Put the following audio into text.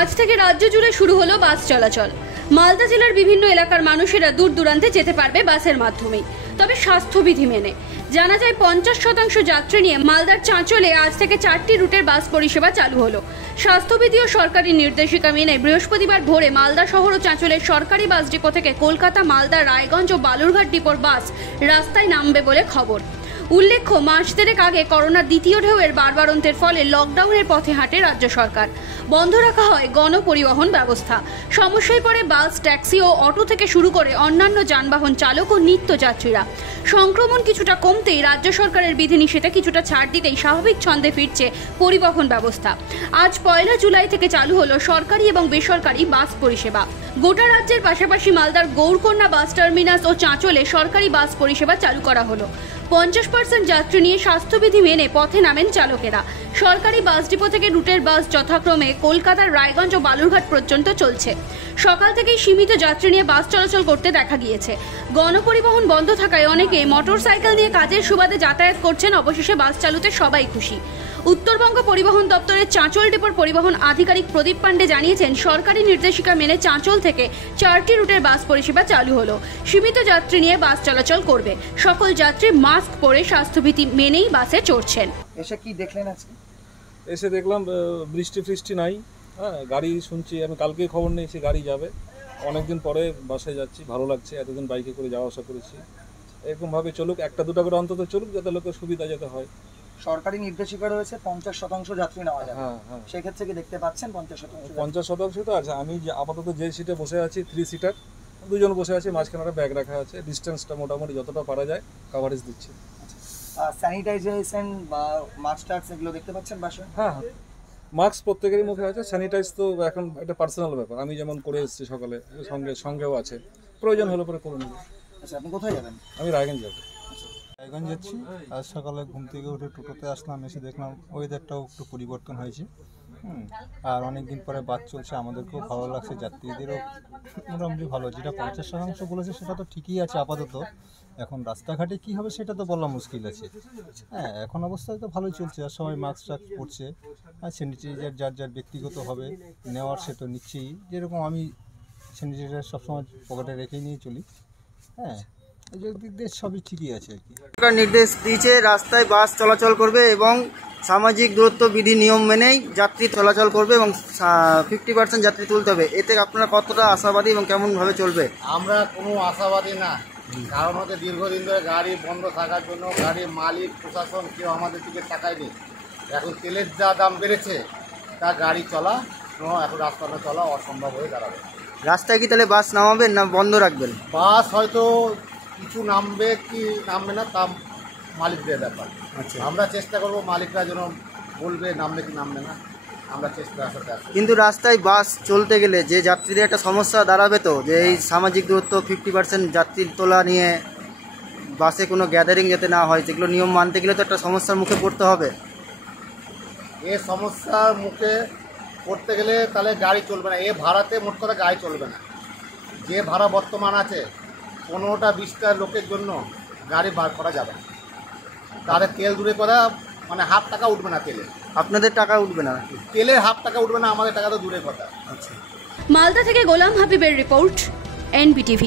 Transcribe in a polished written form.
আজ থেকে রাজ্য জুড়ে শুরু হলো বাস চলাচল। মালদা জেলার বিভিন্ন এলাকার মানুষেরা দূর দূরান্তে যেতে পারবে বাসের মাধ্যমেই, তবে স্বাস্থ্যবিধি মেনে। জানা যায় 50% যাত্রী নিয়ে মালদার চাঁচলে আজ থেকে 4টি রুটের বাস পরিষেবা চালু হলো। স্বাস্থ্যবিধি ও সরকারি নির্দেশিকা মেনে বৃহস্পতিবার ভোরে মালদা শহর ও চাঁচলের সরকারি বাস ডিপো থেকে কলকাতা, মালদা, রায়গঞ্জ ও বালুরঘাট ডিপোর বাস রাস্তায় নামবে বলে খবর। উল্লেখ্য, মাস দেড়েক আগে করোনার দ্বিতীয় ঢেউয়ের বাড়বাড়ন্তের ফলে লকডাউনের পথে হাঁটে রাজ্য সরকার। বন্ধ রাখা হয় গণপরিবহন ব্যবস্থা। সমস্যায় পড়ে বাস, ট্যাক্সি ও অটো থেকে শুরু করে অন্যান্য যানবাহন চালক ও নিত্যযাত্রীরা। সংক্রমণ কিছুটা কমতেই রাজ্য সরকারের বিধিনিষেধে কিছুটা ছাড় দিতেই স্বাভাবিক ছন্দে ফিরছে পরিবহন ব্যবস্থা। আজ 1 জুলাই থেকে চালু হলো সরকারি এবং বেসরকারি বাস পরিষেবা। গোটা রাজ্যের পাশাপাশি মালদার গৌরকন্যা বাস টার্মিনাস ও চাঁচলে সরকারি বাস পরিষেবা চালু করা হলো। 50% যাত্রী নিয়ে স্বাস্থ্যবিধি মেনে পথে নামেন চালকেরা। সরকারি বাস ডিপো থেকে রুটের বাস যথাক্রমে কলকাতার রায়গঞ্জ ও বালুরঘাট পর্যন্ত চলছে। সকাল থেকেই সীমিত যাত্রী নিয়ে বাস চলাচল করতে দেখা গিয়েছে। গণপরিবহন বন্ধ থাকায় অনেকে মোটরসাইকেল নিয়ে কাজের সুবাদে যাতায়াত করছেন। অবশেষে বাস চালুতে সবাই খুশি। উত্তরবঙ্গ পরিবহন দপ্তরের চাঁচল ডিপোর পরিবহন আধিকারিক প্রদীপ পান্ডে জানিয়েছেন, সরকারি নির্দেশিকা মেনে চাঁচল থেকে 4টি রুটের বাস পরিষেবা চালু হলো। সীমিত যাত্রী নিয়ে বাস চলাচল করবে। সকল যাত্রী মাস্ক পরে স্বাস্থ্যবিধি মেনেই বাসে চড়ছেন। এসে কি দেখলেন আজকে? এসে দেখলাম বৃষ্টি নাই। হ্যাঁ, গাড়ি শুনছি, আমি কালকে খবর নিয়েছি গাড়ি যাবে। অনেকদিন পরে বাসে যাচ্ছি, ভালো লাগছে। এতদিন বাইকে করে যাওয়া আসা করেছি। এরকমভাবে চলুক, 1-2টা করে অন্তত চলুক, যাতে লোকের সুবিধা যাতে হয়। সরকারি নির্দেশিকা রয়েছে 50% যাত্রী নেওয়া যাবে। হ্যাঁ, সেক্ষেত্রে কি দেখতে পাচ্ছেন 50%? 50% তো আছে। আমি যে আপাতত যে সিটে বসে আছি 3 সিটার, 2 জন বসে আছি, মাঝখানে একটা ব্যাগ রাখা আছে। ডিস্টেন্সটা মোটামুটি যতটা পারা যায় কাভারেজ দিচ্ছি। স্যানিটাইজেশন বা মাস্ক টাস্ক এগুলো দেখতে পাচ্ছেন বাসে? হ্যাঁ, মাস্ক প্রত্যেকেরই মুখে আছে। স্যানিটাইজ তো এখন একটা পার্সোনাল ব্যাপার। আমি যেমন করে এসেছি সকালে, সঙ্গেও আছে, প্রয়োজন হলে পরে করে নেব। আচ্ছা, আপনি কোথায় যাবেন? আমি রায়গঞ্জ যাবো। রায়গঞ্জ যাচ্ছি। আজ সকালে ঘুম থেকে উঠে টোটোতে আসলাম, এসে দেখলাম ওয়েদারটাও একটু পরিবর্তন হয়েছে। আর অনেকদিন পরে বাস চলছে, আমাদেরকেও ভালো লাগছে, যাত্রীদেরও মোটামুটি ভালো। যেটা 50% বলেছে সেটা তো ঠিকই আছে আপাতত। এখন রাস্তাঘাটে কী হবে সেটা তো বলা মুশকিল আছে। হ্যাঁ, এখন অবস্থায় তো ভালোই চলছে, আর সবাই মাস্ক টাস্ক পরছে। আর স্যানিটাইজার যার ব্যক্তিগত হবে নেওয়ার সে তো নিচ্ছেই। যেরকম আমি স্যানিটাইজার সবসময় পকেটে রেখেই নিয়ে চলি। হ্যাঁ, এই দিক দিয়ে সবই ঠিকই আছে আর কি। সরকার নির্দেশ দিয়েছে রাস্তায় বাস চলাচল করবে এবং সামাজিক দূরত্ব বিধি নিয়ম মেনেই যাত্রী চলাচল করবে এবং 50% যাত্রী তুলতে হবে। এতে আপনারা কতটা আশাবাদী এবং কেমনভাবে চলবে? আমরা কোনো আশাবাদী না, কারণ হচ্ছে দীর্ঘদিন ধরে গাড়ি বন্ধ থাকার জন্য গাড়ির মালিক প্রশাসন কেউ আমাদের দিকে তাকায়নি। এখন তেলের যা দাম বেড়েছে, তা গাড়ি চলা এখন রাস্তাটা চলা অসম্ভব হয়ে দাঁড়াবে। রাস্তায় কি তাহলে বাস নামাবেন না বন্ধ রাখবেন? বাস হয়তো কিছু নামবে কি নামবে না তা মালিকদের ব্যাপার। আচ্ছা, আমরা চেষ্টা করব মালিকরা যেন বলবে নামবে কি নামবে না, আমরা চেষ্টা করতে আছি। কিন্তু রাস্তায় বাস চলতে গেলে যে যাত্রীদের একটা সমস্যা দাঁড়াবে তো, যে এই সামাজিক দূরত্ব 50% যাত্রী তোলা নিয়ে বাসে কোনো গ্যাদারিং যাতে না হয়, সেগুলো নিয়ম মানতে গেলে তো একটা সমস্যার মুখে পড়তে হবে। এ সমস্যার মুখে পড়তে গেলে তাহলে গাড়ি চলবে না। এ ভাড়াতে মোট কথা গাড়ি চলবে না। যে ভাড়া বর্তমান আছে 15টা-20টা লোকের জন্য গাড়ি বার করা যাবে না। তাদের তেল দূরে করা, মানে ½ টাকা উঠবে না তেলে। আপনাদের টাকা উঠবে না? তেলের ½ টাকা উঠবে না, আমাদের টাকা তো দূরের কথা। আচ্ছা। মালদা থেকে গোলাম হাবিবের রিপোর্ট, NBTV।